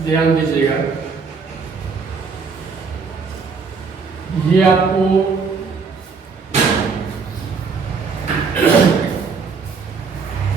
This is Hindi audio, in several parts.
ध्यान दीजिएगा, ये आपको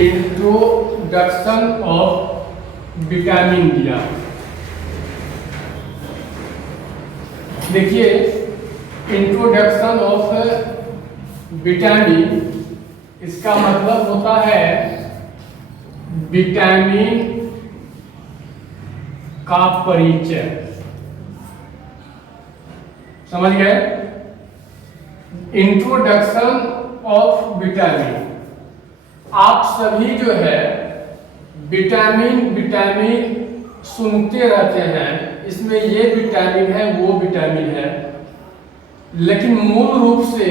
इंट्रोडक्शन ऑफ विटामिन दिया। देखिए, इंट्रोडक्शन ऑफ विटामिन, इसका मतलब होता है विटामिन का परिचय। समझ गए? Introduction of vitamin. आप सभी जो है विटामिन विटामिन सुनते रहते हैं, इसमें ये विटामिन है, वो विटामिन है, लेकिन मूल रूप से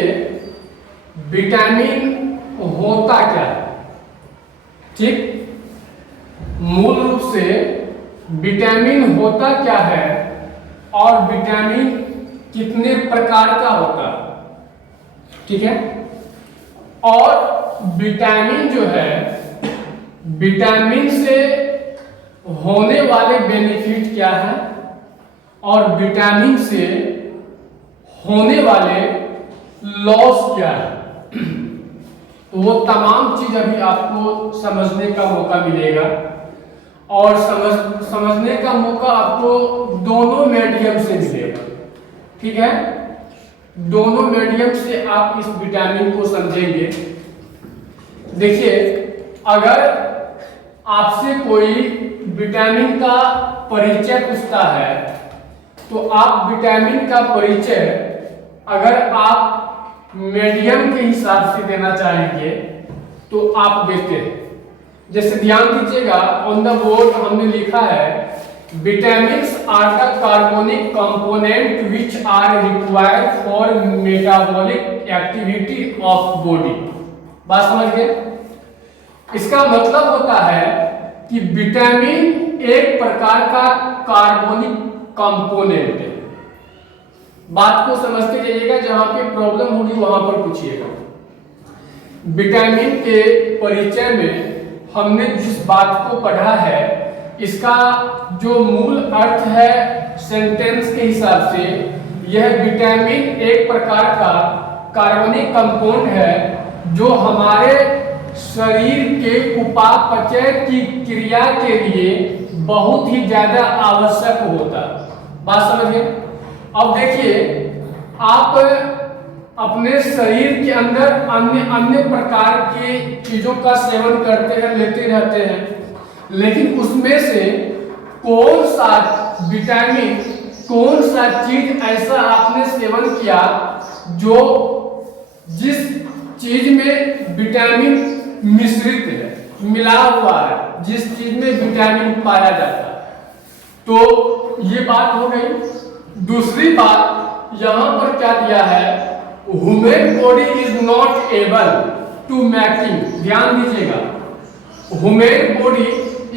विटामिन होता क्या है? ठीक, मूल रूप से विटामिन होता क्या है और विटामिन कितने प्रकार का होता है, ठीक है? और विटामिन जो है, विटामिन से होने वाले बेनिफिट क्या है और विटामिन से होने वाले लॉस क्या है, तो वो तमाम चीज अभी आपको समझने का मौका मिलेगा। और समझने का मौका आपको दोनों मीडियम से मिलेगा, ठीक है? दोनों मीडियम से आप इस विटामिन को समझेंगे। देखिए, अगर आपसे कोई विटामिन का परिचय पूछता है तो आप विटामिन का परिचय अगर आप मीडियम के हिसाब से देना चाहेंगे तो आप देते हैं। जैसे ध्यान दीजिएगा, ऑन द बोर्ड हमने लिखा है vitamins are the carbonic component which are required for metabolic activity of body. बात समझ गए? इसका मतलब होता है कि विटामिन एक प्रकार का कार्बोनिक कंपोनेंट है। बात को समझते जाइएगा, जहां पे प्रॉब्लम होगी वहां पर पूछिएगा। विटामिन के परिचय में हमने जिस बात को पढ़ा है, इसका जो मूल अर्थ है सेंटेंस के हिसाब से, यह विटामिन एक प्रकार का कार्बनिक कंपाउंड है जो हमारे शरीर के उपापचय की क्रिया के लिए बहुत ही ज्यादा आवश्यक होता है। बात समझिए? अब देखिए, आप अपने शरीर के अंदर अन्य अन्य प्रकार की चीजों का सेवन करते हैं, लेते रहते हैं, लेकिन उसमें से कौन सा विटामिन, कौन सा चीज ऐसा आपने सेवन किया जो जिस चीज में विटामिन मिश्रित है, मिला हुआ है, जिस चीज में विटामिन पाया जाता है। तो ये बात हो गई। दूसरी बात यहां पर क्या दिया है, human body is not able to making, ध्यान दीजिएगा, human body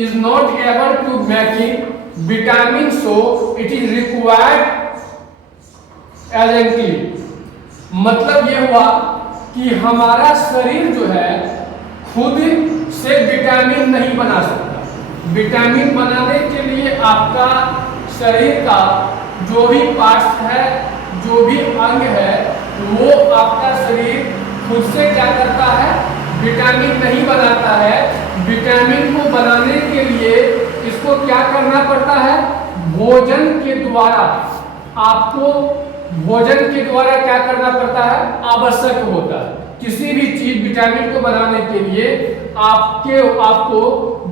is not able to making vitamin, so it is required urgently. मतलब ये हुआ कि हमारा शरीर जो है खुद से विटामिन नहीं बना सकता। विटामिन बनाने के लिए आपका शरीर का जो भी पार्ट्स है, जो भी अंग है, वो आपका शरीर खुद से क्या करता है, विटामिन नहीं बनाता है। विटामिन को बनाने के लिए इसको क्या करना पड़ता है, भोजन के द्वारा, आपको भोजन के द्वारा क्या करना पड़ता है, आवश्यक होता है। किसी भी चीज विटामिन को बनाने के लिए आपको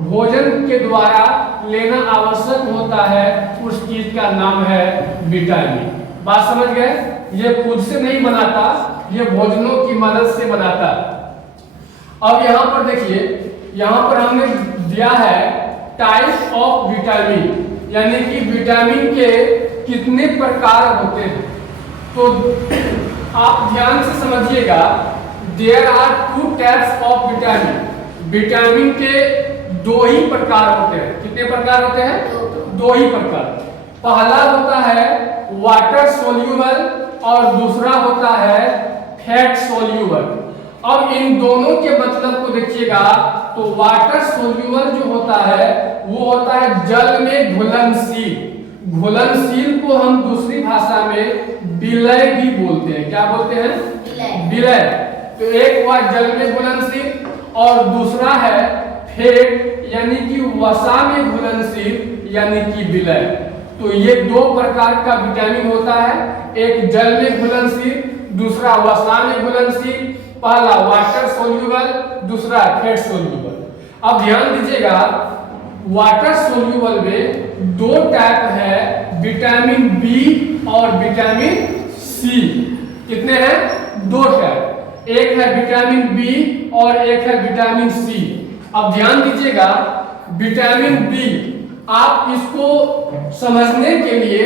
भोजन के द्वारा लेना आवश्यक होता है, उस चीज का नाम है विटामिन। बात समझ गए? ये खुद से नहीं बनाता, ये भोजनों की मदद से बनाता। अब यहाँ पर देखिए, यहाँ पर हमने दिया है टाइप ऑफ विटामिन, यानी कि विटामिन के कितने प्रकार होते हैं। तो आप ध्यान से समझिएगा, there are 2 types of vitamin. Vitamin के 2 ही प्रकार होते हैं। कितने प्रकार होते हैं? 2 ही प्रकार। पहला होता है वाटर सोल्यूबल और दूसरा होता है फैट सोल्यूबल। अब इन दोनों के मतलब को देखिएगा तो वाटर सोल्यूबल जो होता है वो होता है जल में घुलनशील। घुलनशील को हम दूसरी भाषा में विलय भी बोलते हैं। क्या बोलते हैं? विलय। तो एक हुआ जल में घुलनशील और दूसरा है फेट यानी कि वसा में घुलनशील यानी कि विलय। तो ये दो प्रकार का विटामिन होता है, एक जल में घुलनशील, दूसरा वसा में घुलनशील। पहला वाटर सोल्यूबल, दूसरा फैट सोल्यूबल। अब ध्यान दीजिएगा वाटर सोल्यूबल में दो टाइप है, विटामिन बी और विटामिन सी। कितने हैं? दो टाइप, एक है विटामिन बी और एक है विटामिन सी। अब ध्यान दीजिएगा विटामिन बी, आप इसको समझने के लिए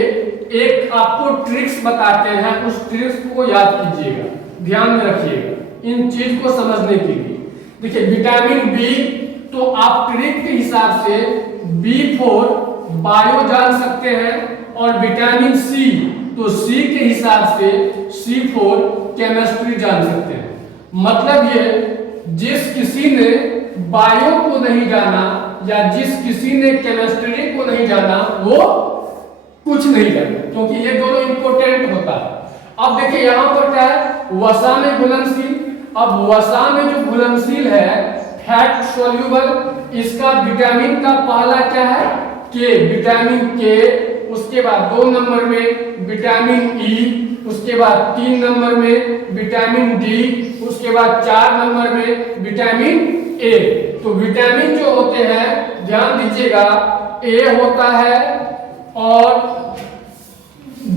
एक आपको ट्रिक्स बताते हैं, उस ट्रिक्स को याद कीजिएगा, ध्यान में रखिएगा इन चीज को समझने के लिए। देखिए विटामिन बी तो आप ट्रिक के हिसाब से B4 बायो जान सकते हैं और विटामिन सी तो सी के हिसाब से C4 केमिस्ट्री जान सकते हैं। मतलब ये जिस किसी ने बायो को नहीं जाना या जिस किसी ने केमिस्ट्री को नहीं जाना वो कुछ नहीं जाना, क्योंकि ये दोनों इंपॉर्टेंट होता है। अब देखिए यहाँ पर क्या है, वसा में घुलनशील। अब वसा में जो घुलनशील है फैट सोल्यूबल, इसका विटामिन का पहला क्या है? के, विटामिन के। उसके बाद 2 नंबर में विटामिन ई, उसके बाद 3 नंबर में विटामिन डी, उसके बाद 4 नंबर में विटामिन ए। तो विटामिन जो होते हैं ध्यान दीजिएगा, ए होता है और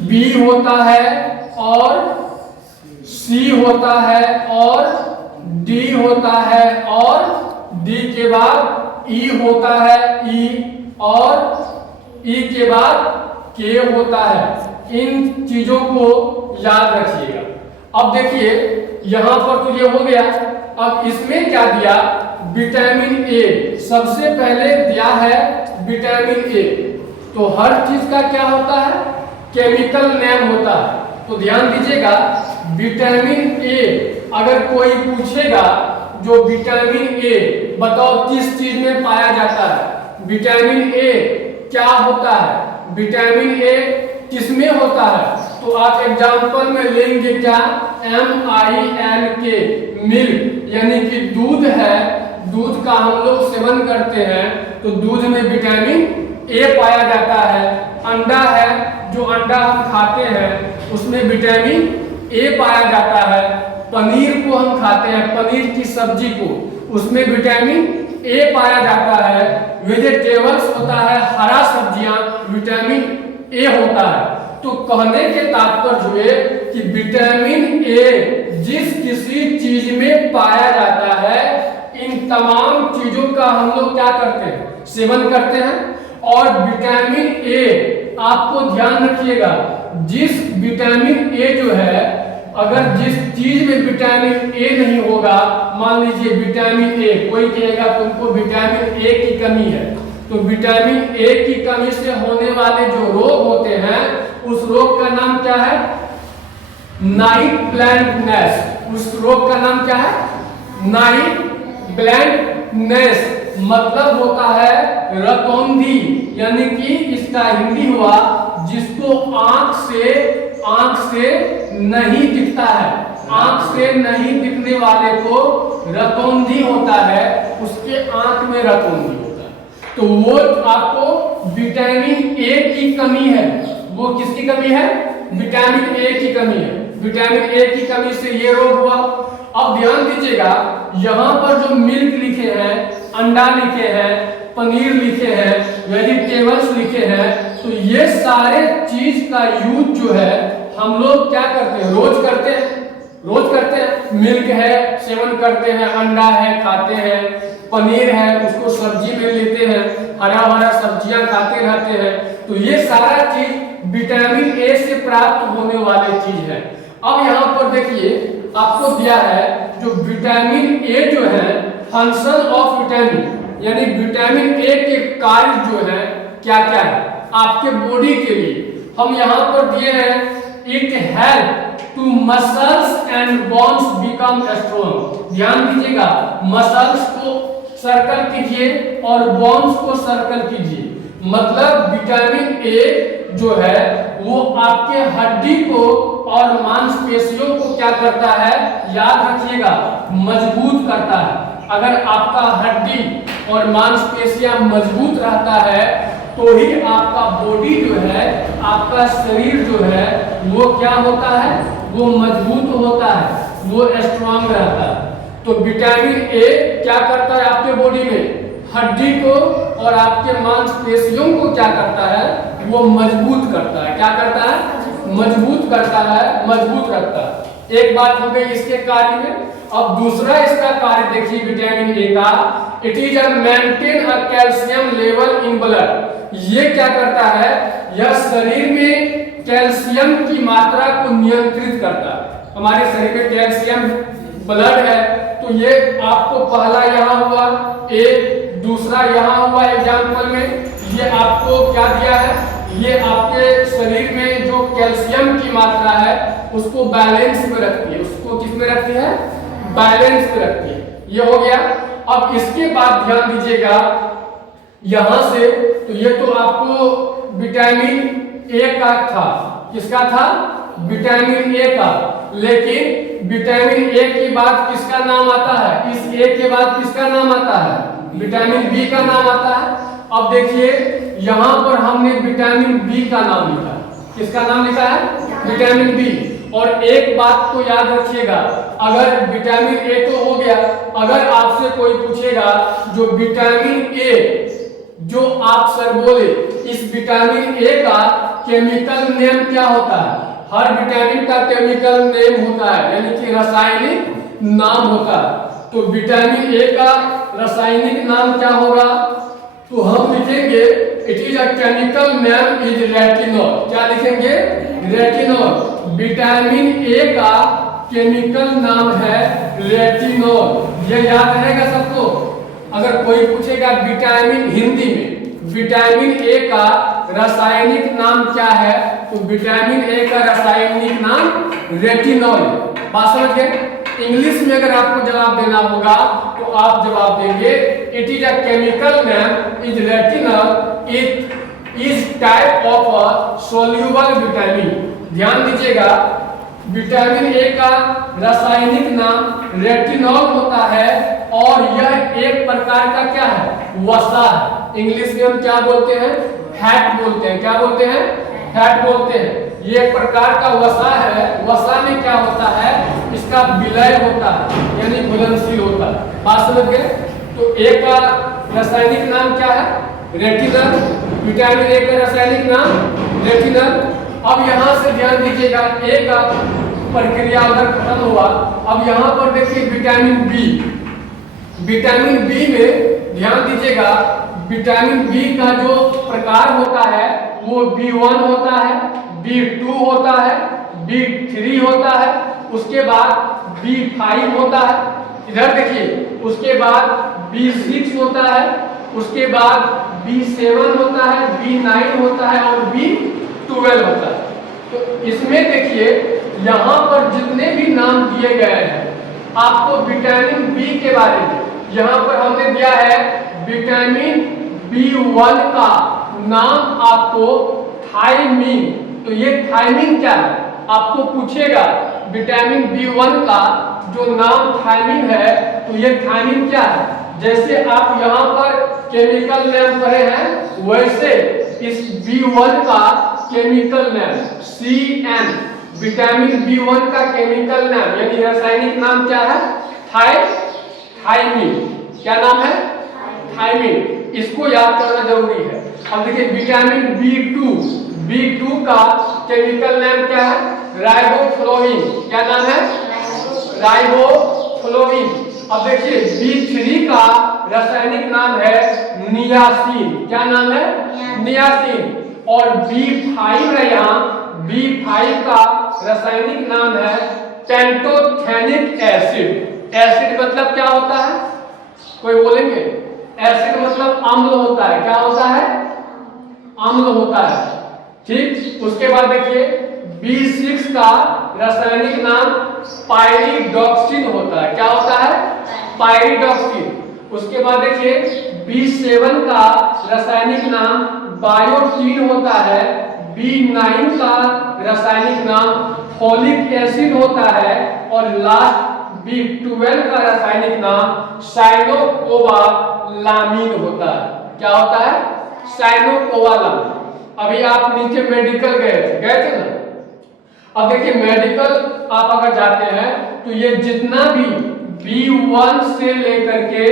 बी होता है और सी होता है और डी होता है और डी के बाद ई होता है, ई और ई के बाद के होता है। इन चीजों को याद रखिएगा। अब देखिए यहां पर तो ये हो गया। अब इसमें क्या दिया? Vitamin A. सबसे पहले दिया है विटामिन ए। तो हर चीज का क्या होता है? केमिकल नेम होता है। तो ध्यान दीजिएगा विटामिन ए, अगर कोई पूछेगा जो विटामिन ए बताओ किस चीज में पाया जाता है, विटामिन ए क्या होता है, विटामिन ए किसमें होता है, तो आप एग्जांपल में लेंगे क्या? MILK, मिल्क, यानी कि दूध है। दूध का हम लोग सेवन करते हैं तो दूध में विटामिन ए पाया जाता है। अंडा है, जो अंडा हम खाते हैं उसमें विटामिन ए पाया जाता है। पनीर को हम खाते हैं, पनीर की सब्जी को, उसमें विटामिन ए पाया जाता है। वेजिटेबल्स होता है, हरा सब्जियां, विटामिन ए होता है। तो कहने के तात्पर्य हुए कि विटामिन ए जिस किसी चीज में पाया जाता है, इन तमाम चीजों का हम लोग क्या करते हैं? सेवन करते हैं। और विटामिन ए आपको ध्यान रखिएगा, जिस विटामिन ए जो है, अगर जिस चीज में विटामिन ए नहीं होगा, मान लीजिए विटामिन ए, कोई कहेगा तुमको विटामिन ए की कमी है, तो विटामिन ए की कमी से होने वाले जो रोग होते हैं उस रोग का नाम क्या है? Night blindness. उस रोग का नाम क्या है? Night blindness. मतलब होता है रतौंधी, यानी कि इसका हिंदी हुआ जिसको आंख से नहीं दिखता है, आंख से नहीं दिखने वाले को रतौंधी होता है, उसके आंख में रतौंधी होता है। तो वो आपको विटामिन ए की कमी है। वो किसकी कमी है? विटामिन ए की कमी है। विटामिन ए की कमी से ये रोग हुआ। अब ध्यान दीजिएगा यहाँ पर जो मिल्क लिखे हैं, अंडा लिखे हैं, पनीर लिखे हैं, वेजिटेबल्स लिखे हैं, तो ये सारे चीज का यूज जो है हम लोग क्या करते हैं? रोज करते हैं। मिल्क है सेवन करते हैं, अंडा है खाते हैं, पनीर है उसको सब्जी में लेते हैं, हरा सब्जियां खाते रहते हैं। तो ये सारा चीज विटामिन ए से प्राप्त होने वाली चीज है। अब यहाँ पर देखिए आपको दिया है जो विटामिन ए जो है, फंक्शन ऑफ विटामिन, यानी विटामिन ए के कार्य जो है क्या क्या है? आपके बॉडी के लिए। हम यहाँ पर दिए हैं it help to muscles and bones become strong. ध्यान दीजिएगा, मसल्स को सर्कल कीजिए और बोन्स को सर्कल कीजिए। मतलब विटामिन ए जो है वो आपके हड्डी को और मांसपेशियों को क्या करता है, याद रखिएगा, मजबूत करता है। अगर आपका हड्डी और मांसपेशियां मजबूत रहता है तो ही आपका बॉडी जो है, आपका शरीर जो है वो क्या होता है, वो मजबूत होता है, वो स्ट्रांग रहता है। तो विटामिन ए क्या करता है आपके बॉडी में, हड्डी को और आपके मांसपेशियों को क्या करता है, वो मजबूत करता है। क्या करता है, मजबूत करता है, मजबूत रखता है। एक बात हो गई इसके कार्य में। अब दूसरा इसका कार्य देखिए विटामिन ए का, it is a maintain a calcium level in blood. ये क्या करता है, यह शरीर में कैल्शियम की मात्रा को नियंत्रित करता है। हमारे शरीर में कैल्शियम ब्लड है तो ये आपको पहला यहाँ हुआ ए, दूसरा यहाँ हुआ एग्जाम्पल में, ये आपको क्या दिया है, ये आपके शरीर में जो कैल्शियम की मात्रा है उसको बैलेंस में रखती है। उसको किस में रखती है, बैलेंस में रखती है। ये हो गया। अब इसके बाद ध्यान दीजिएगा यहां से, तो ये तो आपको विटामिन ए का था, किसका था, विटामिन ए का। लेकिन विटामिन ए के बाद किसका नाम आता है, इस ए के बाद किसका नाम आता है, विटामिन बी का नाम आता है। अब देखिए यहां पर हमने विटामिन बी का नाम लिखा, किसका नाम लिखा है, विटामिन बी। और एक बात तो याद रखिएगा, अगर विटामिन ए तो हो गया, अगर आपसे कोई पूछेगा जो विटामिन ए जो आप सर बोले, इस विटामिन ए का केमिकल नेम क्या होता है, हर विटामिन का केमिकल नेम होता है, यानी कि रासायनिक नाम होता है। तो विटामिन ए का रासायनिक नाम क्या होगा, तो हम लिखेंगे it is a chemical name is retinol. क्या लिखेंगे, रेटिनॉल। विटामिन ए का केमिकल नाम है रेटिनॉल। ये याद रहेगा सबको। अगर कोई पूछेगा विटामिन, हिंदी में विटामिन ए का रासायनिक नाम क्या है, तो विटामिन ए का रासायनिक नाम रेटिनॉल। बात समझ गए। इंग्लिश में अगर आपको जवाब देना होगा तो आप जवाब देंगे it is a chemical name is retinol, it is type of a soluble vitamin. ध्यान दीजिएगा, विटामिन ए का रासायनिक नाम रेटिनॉल होता है और यह एक प्रकार का क्या है, वसा है। इंग्लिश में हम क्या बोलते हैं, फैट बोलते हैं। क्या बोलते हैं, फैट बोलते हैं। ये एक प्रकार का वसा है। वसा में क्या होता है, इसका विलय होता है, यानी घुलनशील होता है। बात समझ गए। तो ए का रासायनिक नाम क्या है, रेटिनल। विटामिन ए का रासायनिक नाम रेटिनल। अब यहां से ध्यान दीजिएगा, ए का प्रक्रिया उधर खत्म हुआ। अब यहां पर देखिए विटामिन बी। विटामिन बी में ध्यान दीजिएगा, विटामिन बी का जो प्रकार होता है वो B1 होता है, B2 होता है, B3 होता है, उसके बाद B5 होता है। इधर देखिए, उसके बाद B6 होता है, उसके बाद B7 होता है, B9 होता है और B12 होता है। तो इसमें देखिए यहाँ पर जितने भी नाम दिए गए हैं आपको विटामिन बी के बारे में, यहाँ पर हमने दिया है विटामिन B1 का नाम आपको थायमीन। तो ये थायमीन क्या है, आपको पूछेगा विटामिन B1 का जो नाम थायमीन है, तो ये थायमीन क्या है। जैसे आप यहाँ पर केमिकल नेम पढ़े हैं, वैसे इस B1 का chemical name CN, vitamin B1 का केमिकल नाम यानी रासायनिक नाम क्या है, थायमीन। क्या नाम है, थायमीन। इसको याद करना जरूरी है। अब देखिए विटामिन B2 का केमिकल नाम क्या है, राइबोफ्लोविन। क्या नाम है, राइबोफ्लोविन। अब देखिए B3 का रासायनिक नाम है नियासिन। क्या नाम है, नियासिन। और B5 है, यहाँ B5 का रासायनिक नाम है पेंटोथेनिक एसिड। एसिड मतलब क्या होता है, कोई बोलेंगे, एसिड मतलब अम्ल होता है। क्या होता है, अम्ल होता है। ठीक, उसके बाद देखिए B6 का रासायनिक नाम पायरिडॉक्सिन होता है। क्या होता है? पायरिडॉक्सिन। उसके बाद देखिए B7 का रासायनिक नाम बायोटीन होता है। B9 का रासायनिक नाम फोलिक एसिड होता है। और लास्ट B12 का रासायनिक नाम साइनोकोबालामीन होता है। क्या होता है? साइनोकोबालामीन। अभी आप नीचे मेडिकल गए थे ना। अब देखिए मेडिकल आप अगर जाते हैं तो ये जितना भी B1 से लेकर के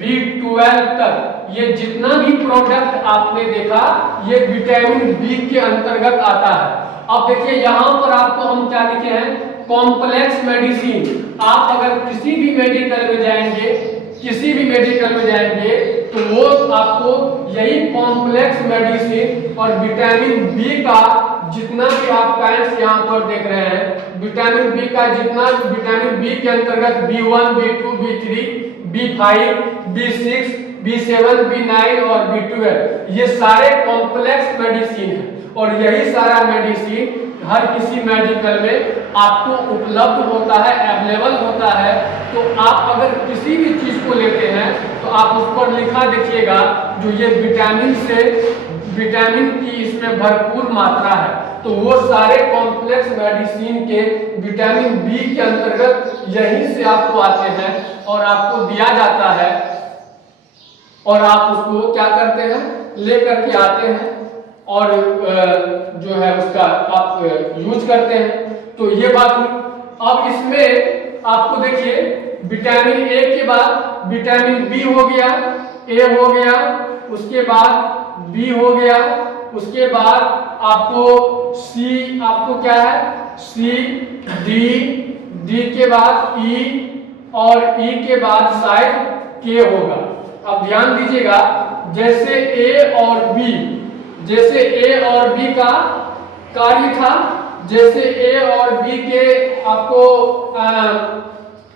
B12 तक ये जितना भी प्रोडक्ट आपने देखा ये विटामिन बी के अंतर्गत आता है। अब देखिए यहाँ पर आपको हम क्या लिखे हैं? Complex medicine. आप अगर किसी भी मेडिकल में जाएंगे तो वो आपको यही कॉम्प्लेक्स मेडिसिन और विटामिन बी का जितना भी आप पॉइंट्स यहाँ पर देख रहे हैं, विटामिन बी का जितना विटामिन बी के अंतर्गत B1, B2, B3, B5, B6, B7, B9 और B12 ये सारे कॉम्प्लेक्स मेडिसिन हैं। और यही सारा मेडिसिन हर किसी मेडिकल में आपको उपलब्ध होता है, अवेलेबल होता है। तो आप अगर किसी भी चीज को लेते हैं तो आप उस पर लिखा देखिएगा जो ये विटामिन की इसमें भरपूर मात्रा है। तो वो सारे कॉम्प्लेक्स मेडिसिन के विटामिन बी के अंतर्गत यहीं से आपको आते हैं और आपको दिया जाता है और आप उसको क्या करते हैं? लेकर के आते हैं और जो है उसका आप यूज करते हैं। तो ये बात हुई। अब इसमें आपको देखिए विटामिन ए के बाद विटामिन बी हो गया, ए हो गया, उसके बाद बी हो गया, उसके बाद आपको सी, आपको क्या है? सी, डी, डी के बाद ई और ई के बाद शायद के होगा। अब ध्यान दीजिएगा जैसे ए और बी का कार्य था, जैसे ए और बी के आपको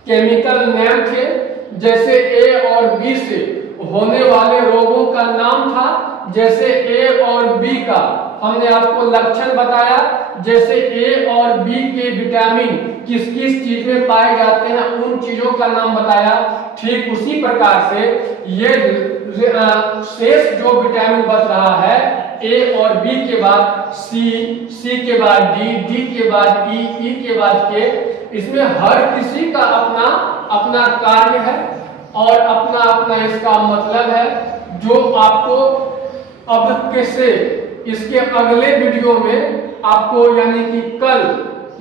केमिकल नेम थे, जैसे ए और बी से होने वाले रोगों का नाम था, जैसे ए और बी का हमने आपको लक्षण बताया, जैसे ए और बी के विटामिन किस किस चीज में पाए जाते हैं उन चीजों का नाम बताया। ठीक उसी प्रकार से ये शेष जो विटामिन बच रहा है ए और बी के बाद सी, सी के बाद डी, डी के बाद ई, ई के बाद के, इसमें हर किसी का अपना अपना कार्य है और अपना अपना इसका मतलब है जो आपको अब कैसे इसके अगले वीडियो में आपको यानी कि कल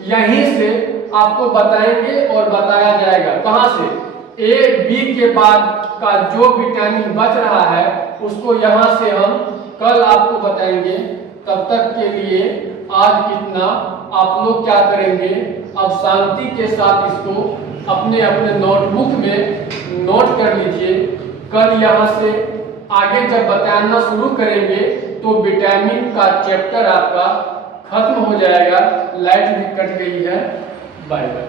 यहीं से आपको बताएंगे और बताया जाएगा। कहां से? ए बी के बाद का जो विटामिन बच रहा है उसको यहां से हम कल आपको बताएंगे। तब तक के लिए आज इतना। आप लोग क्या करेंगे? अब शांति के साथ इसको अपने अपने नोटबुक में नोट कर लीजिए। कल यहाँ से आगे जब बताना शुरू करेंगे तो विटामिन का चैप्टर आपका खत्म हो जाएगा। लाइट भी कट गई है। Bye bye.